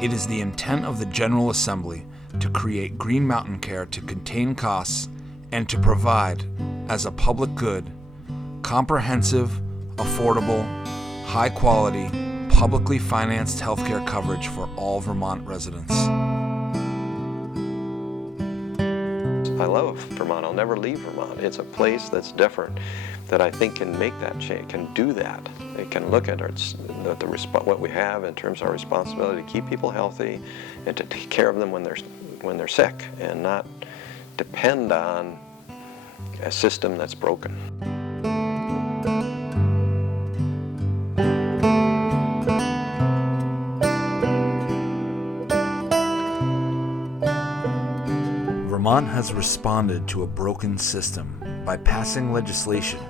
It is the intent of the General Assembly to create Green Mountain Care to contain costs and to provide, as a public good, comprehensive, affordable, high-quality, publicly financed healthcare coverage for all Vermont residents. I love Vermont. I'll never leave Vermont. It's a place that's different that I think can make that change, can do that. It can look at what we have in terms of our responsibility to keep people healthy and to take care of them when they're sick and not depend on a system that's broken. Vermont has responded to a broken system by passing legislation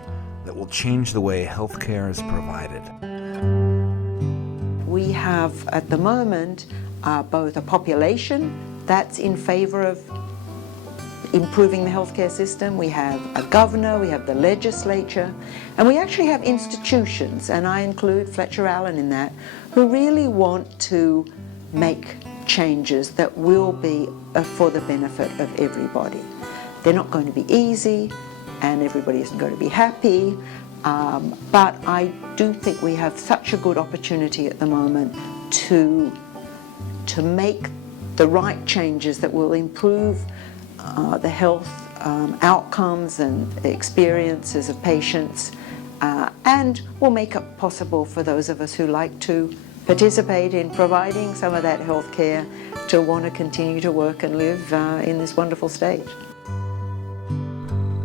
that will change the way healthcare is provided. We have, at the moment, both a population that's in favor of improving the healthcare system, we have a governor, we have the legislature, and we actually have institutions, and I include Fletcher Allen in that, who really want to make changes that will be for the benefit of everybody. They're not going to be easy, and everybody isn't going to be happy, but I do think we have such a good opportunity at the moment to make the right changes that will improve the health outcomes and experiences of patients, and will make it possible for those of us who like to participate in providing some of that health care to want to continue to work and live in this wonderful state.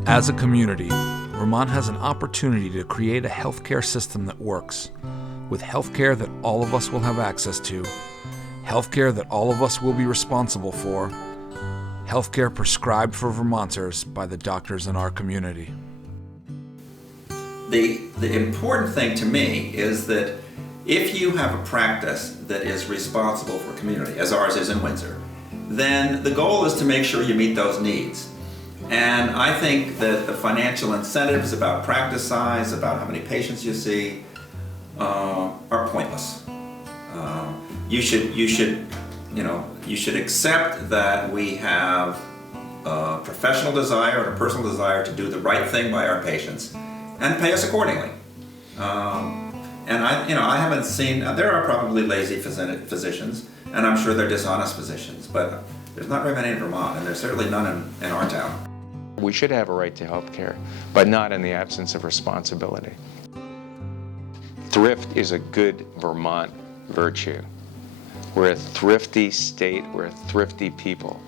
As a community, Vermont has an opportunity to create a healthcare system that works, with healthcare that all of us will have access to, healthcare that all of us will be responsible for, healthcare prescribed for Vermonters by the doctors in our community. The important thing to me is that if you have a practice that is responsible for community, as ours is in Windsor, then the goal is to make sure you meet those needs. And I think that the financial incentives about practice size, about how many patients you see, are pointless. You should accept that we have a professional desire and a personal desire to do the right thing by our patients, and pay us accordingly. And I haven't seen. There are probably lazy physicians, and I'm sure they're dishonest physicians, but there's not very many in Vermont, and there's certainly none in our town. We should have a right to health care, but not in the absence of responsibility. Thrift is a good Vermont virtue. We're a thrifty state, we're a thrifty people.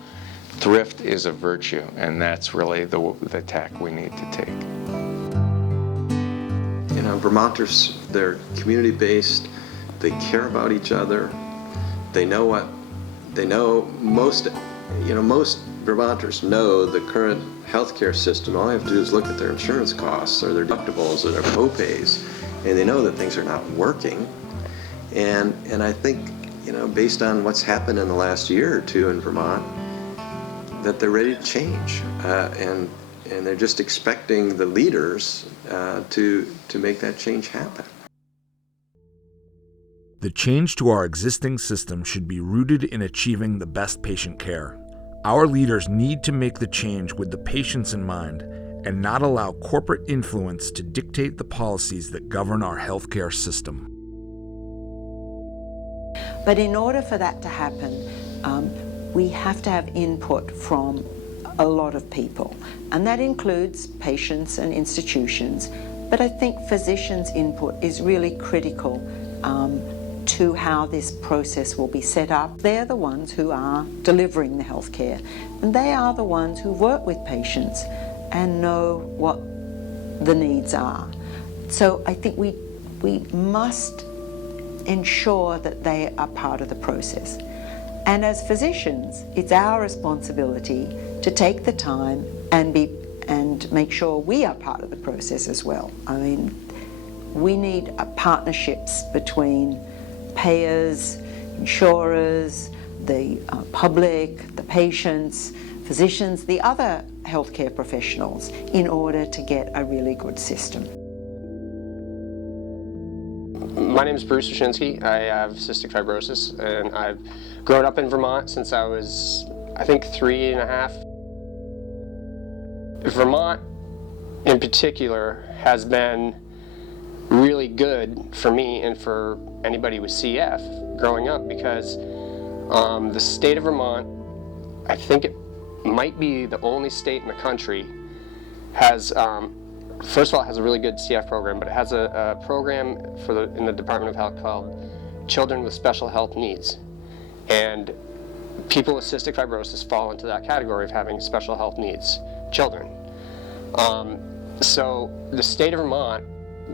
Thrift is a virtue, and that's really the tack we need to take. You know, Vermonters, they're community-based, they care about each other, most Vermonters know the current healthcare system. All they have to do is look at their insurance costs or their deductibles or their co-pays, and they know that things are not working. And I think, based on what's happened in the last year or two in Vermont, that they're ready to change, and they're just expecting the leaders to make that change happen. The change to our existing system should be rooted in achieving the best patient care. Our leaders need to make the change with the patients in mind and not allow corporate influence to dictate the policies that govern our healthcare system. But in order for that to happen, we have to have input from a lot of people, and that includes patients and institutions, but I think physicians' input is really critical to how this process will be set up. They're the ones who are delivering the healthcare, and they are the ones who work with patients and know what the needs are. So I think we must ensure that they are part of the process. And as physicians, it's our responsibility to take the time and make sure we are part of the process as well. I mean, we need partnerships between payers, insurers, the public, the patients, physicians, the other healthcare professionals, in order to get a really good system. My name is Bruce Wyszynski. I have cystic fibrosis, and I've grown up in Vermont since I was, I think, 3.5. Vermont, in particular, has been really good for me and for anybody with CF growing up, because the state of Vermont, I think it might be the only state in the country, has first of all, it has a really good CF program, but it has a program in the Department of Health called Children with Special Health Needs. And people with cystic fibrosis fall into that category of having special health needs, children. So the state of Vermont,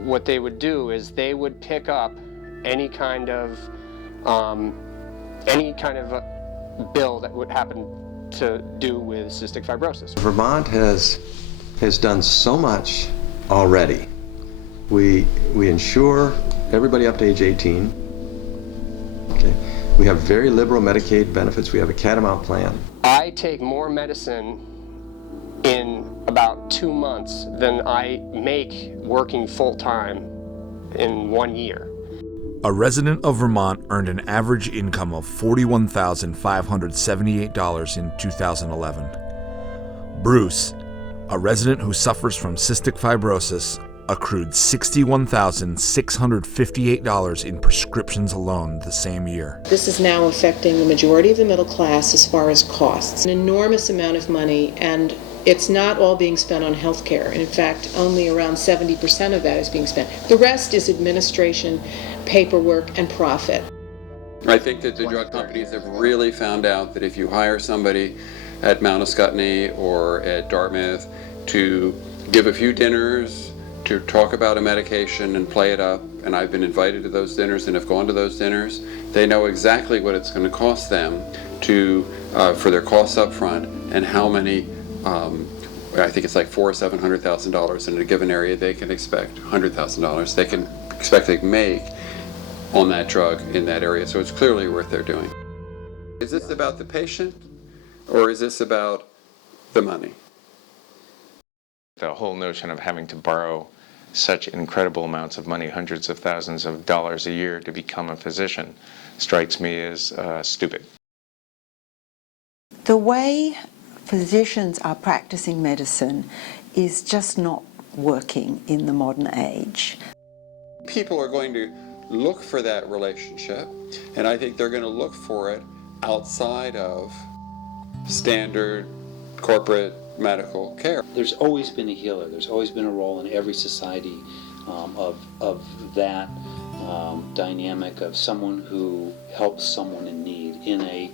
what they would do is they would pick up any kind of bill that would happen to do with cystic fibrosis. Vermont has done so much already. We insure everybody up to age 18. Okay. We have very liberal Medicaid benefits. We have a Catamount plan. I take more medicine in about 2 months than I make working full-time in 1 year. A resident of Vermont earned an average income of $41,578 in 2011. Bruce, a resident who suffers from cystic fibrosis, accrued $61,658 in prescriptions alone the same year. This is now affecting the majority of the middle class as far as costs. An enormous amount of money, and it's not all being spent on health care. And in fact, only around 70% of that is being spent. The rest is administration, paperwork, and profit. I think that the drug companies have really found out that if you hire somebody at Mount Ascutney or at Dartmouth to give a few dinners, to talk about a medication and play it up, and I've been invited to those dinners and have gone to those dinners, they know exactly what it's going to cost them for their costs up front, and how many, I think it's like $400,000 or $700,000 in a given area they can expect, $100,000 they can expect to make on that drug in that area. So it's clearly worth their doing. Is this about the patient, or is this about the money? The whole notion of having to borrow such incredible amounts of money, hundreds of thousands of dollars a year, to become a physician strikes me as stupid. The way physicians are practicing medicine is just not working in the modern age. People are going to look for that relationship, and I think they're going to look for it outside of standard corporate medical care. There's always been a healer. There's always been a role in every society of that dynamic of someone who helps someone in need in a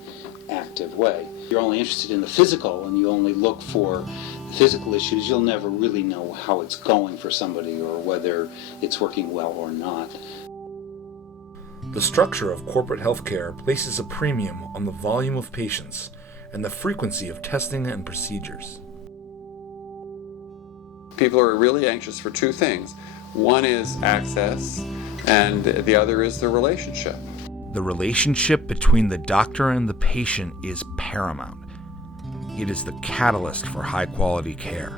active way. You're only interested in the physical and you only look for the physical issues. You'll never really know how it's going for somebody or whether it's working well or not. The structure of corporate healthcare places a premium on the volume of patients and the frequency of testing and procedures. People are really anxious for two things. One is access, and the other is the relationship. The relationship between the doctor and the patient is paramount. It is the catalyst for high-quality care.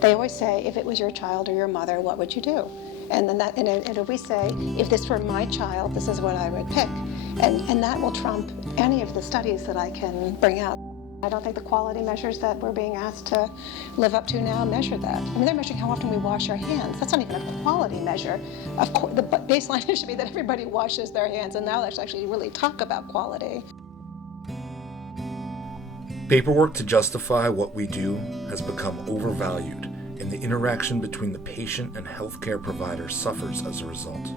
They always say, if it was your child or your mother, what would you do? And then and if we say, if this were my child, this is what I would pick. And that will trump any of the studies that I can bring out. I don't think the quality measures that we're being asked to live up to now measure that. I mean, they're measuring how often we wash our hands. That's not even a quality measure. Of course, the baseline should be that everybody washes their hands, and now let's actually really talk about quality. Paperwork to justify what we do has become overvalued, and the interaction between the patient and healthcare provider suffers as a result.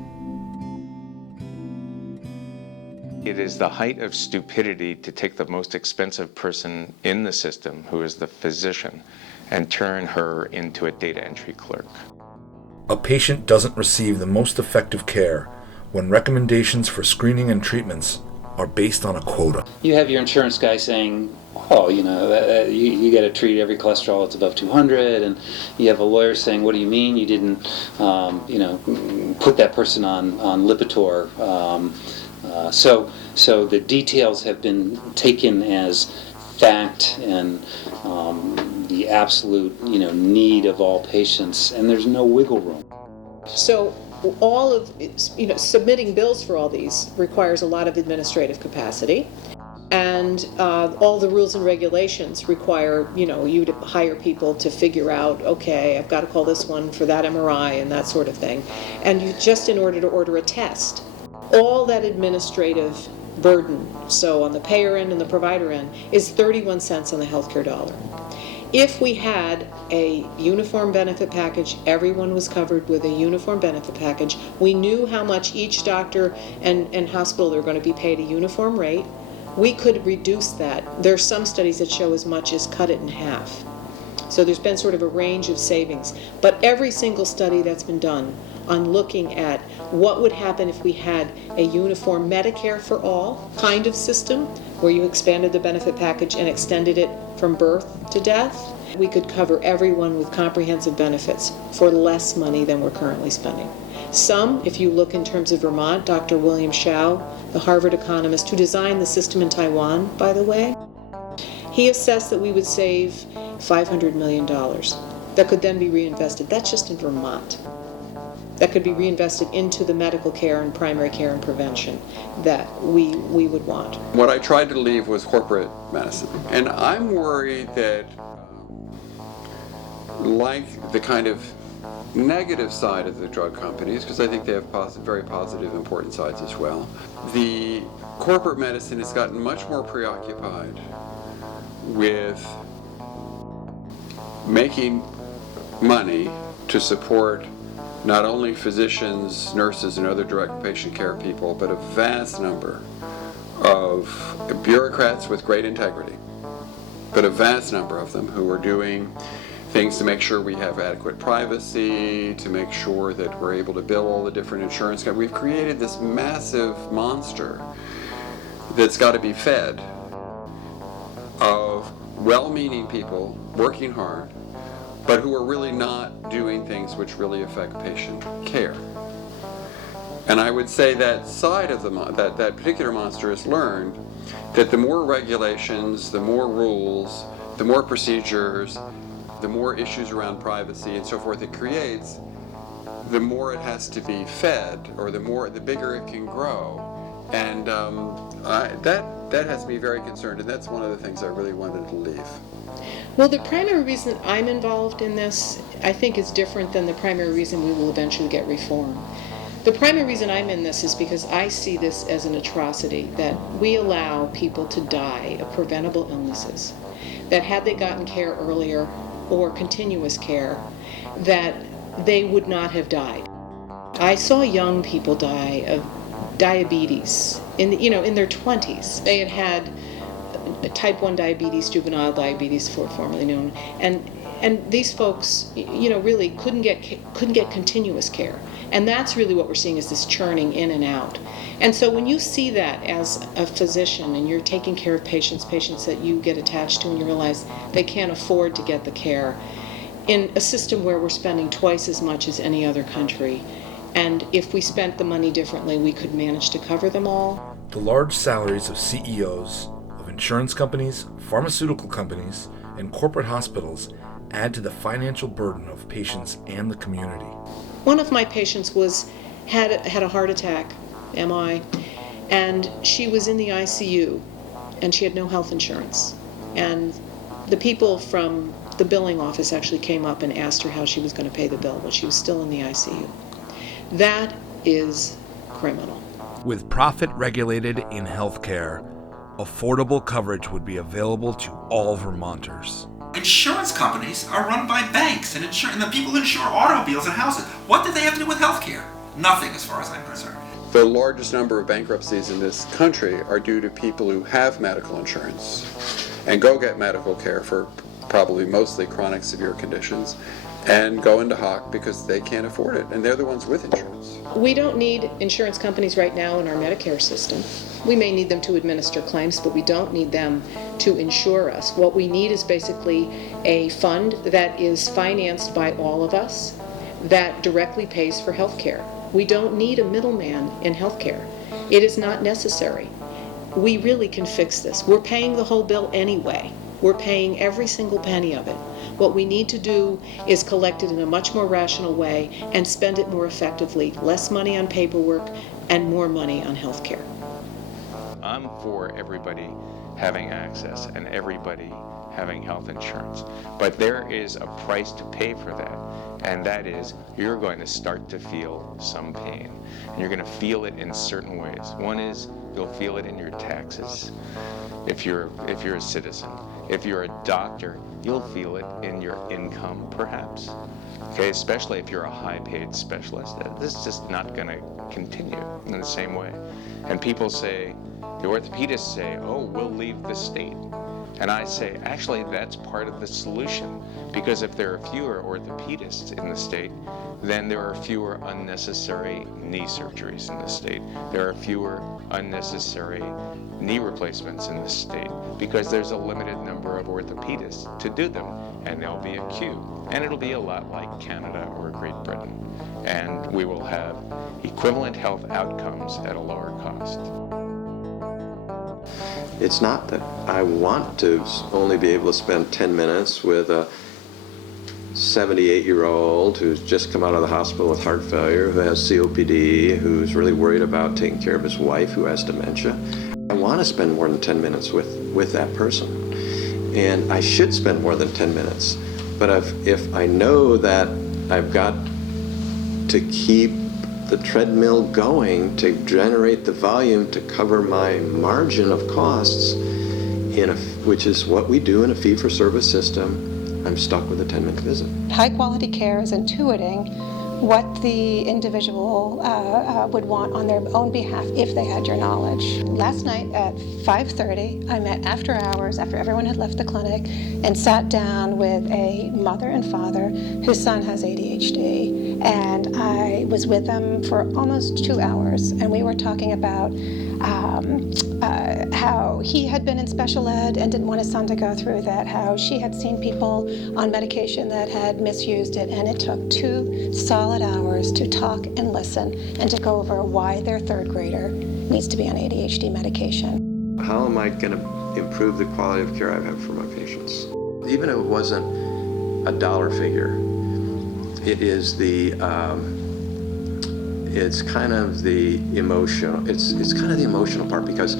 It is the height of stupidity to take the most expensive person in the system, who is the physician, and turn her into a data entry clerk. A patient doesn't receive the most effective care when recommendations for screening and treatments are based on a quota. You have your insurance guy saying, oh, you got to treat every cholesterol that's above 200, and you have a lawyer saying, what do you mean you didn't, put that person on Lipitor? So the details have been taken as fact and the absolute, need of all patients, and there's no wiggle room. So all of, submitting bills for all these requires a lot of administrative capacity. And all the rules and regulations require, you to hire people to figure out, okay, I've got to call this one for that MRI and that sort of thing. And you just in order to order a test, all that administrative burden, so on the payer end and the provider end, is 31 cents on the healthcare dollar. If we had a uniform benefit package, everyone was covered with a uniform benefit package, we knew how much each doctor and hospital are going to be paid a uniform rate, we could reduce that. There are some studies that show as much as cut it in half. So there's been sort of a range of savings. But every single study that's been done on looking at what would happen if we had a uniform Medicare for all kind of system, where you expanded the benefit package and extended it from birth to death, we could cover everyone with comprehensive benefits for less money than we're currently spending. Some, if you look in terms of Vermont, Dr. William Shao, the Harvard economist who designed the system in Taiwan, by the way, he assessed that we would save $500 million that could then be reinvested. That's just in Vermont. That could be reinvested into the medical care and primary care and prevention that we would want. What I tried to leave was corporate medicine. And I'm worried that, like the kind of negative side of the drug companies, because I think they have very positive, important sides as well, the corporate medicine has gotten much more preoccupied with making money to support not only physicians, nurses, and other direct patient care people, but a vast number of bureaucrats with great integrity, but a vast number of them who are doing things to make sure we have adequate privacy, to make sure that we're able to bill all the different insurance companies. We've created this massive monster that's got to be fed of well-meaning people working hard, but who are really not doing things which really affect patient care. And I would say that side of that particular monster has learned that the more regulations, the more rules, the more procedures, the more issues around privacy and so forth it creates, the more it has to be fed, or the bigger it can grow. And that has me very concerned, and that's one of the things I really wanted to leave. Well, the primary reason I'm involved in this, I think, is different than the primary reason we will eventually get reform. The primary reason I'm in this is because I see this as an atrocity, that we allow people to die of preventable illnesses, that had they gotten care earlier or continuous care, that they would not have died. I saw young people die of diabetes in their 20s. They had type 1 diabetes, juvenile diabetes, formerly known, and these folks, really couldn't get continuous care. And that's really what we're seeing, is this churning in and out. And so when you see that as a physician and you're taking care of patients that you get attached to, and you realize they can't afford to get the care in a system where we're spending twice as much as any other country, and if we spent the money differently, we could manage to cover them all. The large salaries of CEOs of insurance companies, pharmaceutical companies, and corporate hospitals add to the financial burden of patients and the community. One of my patients had a heart attack, MI, and she was in the ICU, and she had no health insurance. And the people from the billing office actually came up and asked her how she was going to pay the bill, but she was still in the ICU. That is criminal. With profit regulated in healthcare, affordable coverage would be available to all Vermonters. Insurance companies are run by banks, and the people who insure automobiles and houses. What do they have to do with healthcare? Nothing, as far as I'm concerned. The largest number of bankruptcies in this country are due to people who have medical insurance and go get medical care for probably mostly chronic severe conditions, and go into hock because they can't afford it, and they're the ones with insurance. We don't need insurance companies right now in our Medicare system. We may need them to administer claims, but we don't need them to insure us. What we need is basically a fund that is financed by all of us that directly pays for health care. We don't need a middleman in health care. It is not necessary. We really can fix this. We're paying the whole bill anyway. We're paying every single penny of it. What we need to do is collect it in a much more rational way and spend it more effectively. Less money on paperwork and more money on health care. I'm for everybody having access and everybody having health insurance. But there is a price to pay for that, and that is you're going to start to feel some pain. And you're going to feel it in certain ways. One is you'll feel it in your taxes if you're a citizen. If you're a doctor, you'll feel it in your income, perhaps. Okay, especially if you're a high-paid specialist. This is just not going to continue in the same way. And people say, the orthopedists say, oh, we'll leave the state. And I say, actually, that's part of the solution, because if there are fewer orthopedists in the state, then there are fewer unnecessary knee surgeries in the state. There are fewer unnecessary knee replacements in the state, because there's a limited number of orthopedists to do them, and there'll be a queue. And it'll be a lot like Canada or Great Britain. And we will have equivalent health outcomes at a lower cost. It's not that I want to only be able to spend 10 minutes with a 78-year-old who's just come out of the hospital with heart failure, who has COPD, who's really worried about taking care of his wife who has dementia. I want to spend more than 10 minutes with that person. And I should spend more than 10 minutes. But if I know that I've got to keep the treadmill going to generate the volume to cover my margin of costs, which is what we do in a fee-for-service system, I'm stuck with a 10-minute visit. High quality care is intuiting what the individual would want on their own behalf if they had your knowledge. Last night at 5:30, I met after hours, after everyone had left the clinic, and sat down with a mother and father whose son has ADHD. And I was with them for almost 2 hours, and we were talking about how he had been in special ed and didn't want his son to go through that, how she had seen people on medication that had misused it, and it took 2 solid hours to talk and listen and to go over why their third grader needs to be on ADHD medication. How am I going to improve the quality of care I have for my patients? Even if it wasn't a dollar figure, it is it's kind of the emotional. It's kind of the emotional part, because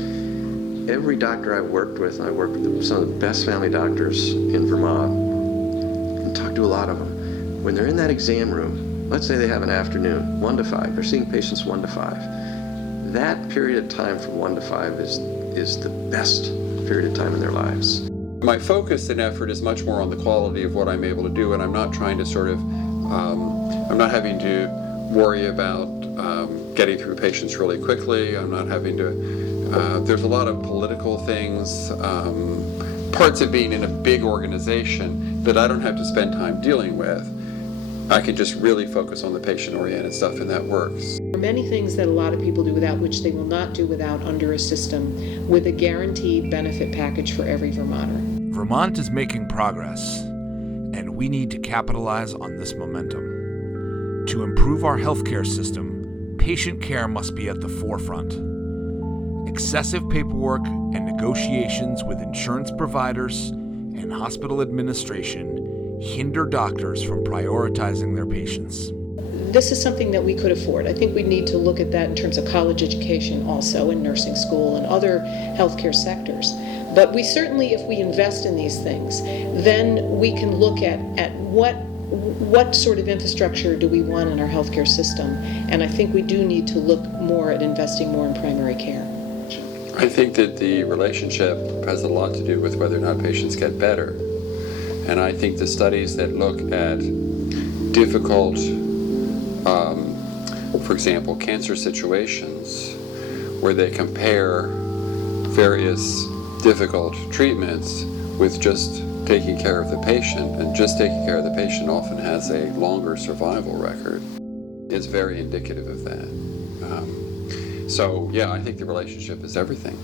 every doctor I've worked with, and I work with some of the best family doctors in Vermont, and talk to a lot of them. When they're in that exam room, let's say they have an afternoon, 1 to 5. They're seeing patients 1 to 5. That period of time from 1 to 5 is the best period of time in their lives. My focus and effort is much more on the quality of what I'm able to do, and I'm not trying to sort of, I'm not having to worry about getting through patients really quickly. I'm not having to, there's a lot of political things, parts of being in a big organization that I don't have to spend time dealing with. I can just really focus on the patient-oriented stuff, and that works. There are many things that a lot of people do without, which they will not do without, under a system with a guaranteed benefit package for every Vermonter. Vermont is making progress, and we need to capitalize on this momentum. To improve our healthcare system, patient care must be at the forefront. Excessive paperwork and negotiations with insurance providers and hospital administration hinder doctors from prioritizing their patients. This is something that we could afford. I think we need to look at that in terms of college education also, and nursing school and other healthcare sectors. But we certainly, if we invest in these things, then we can look at what sort of infrastructure do we want in our healthcare system. And I think we do need to look more at investing more in primary care. I think that the relationship has a lot to do with whether or not patients get better. And I think the studies that look at difficult, for example, cancer situations, where they compare various difficult treatments with just taking care of the patient, and just taking care of the patient often has a longer survival record, is very indicative of that. So yeah, I think the relationship is everything.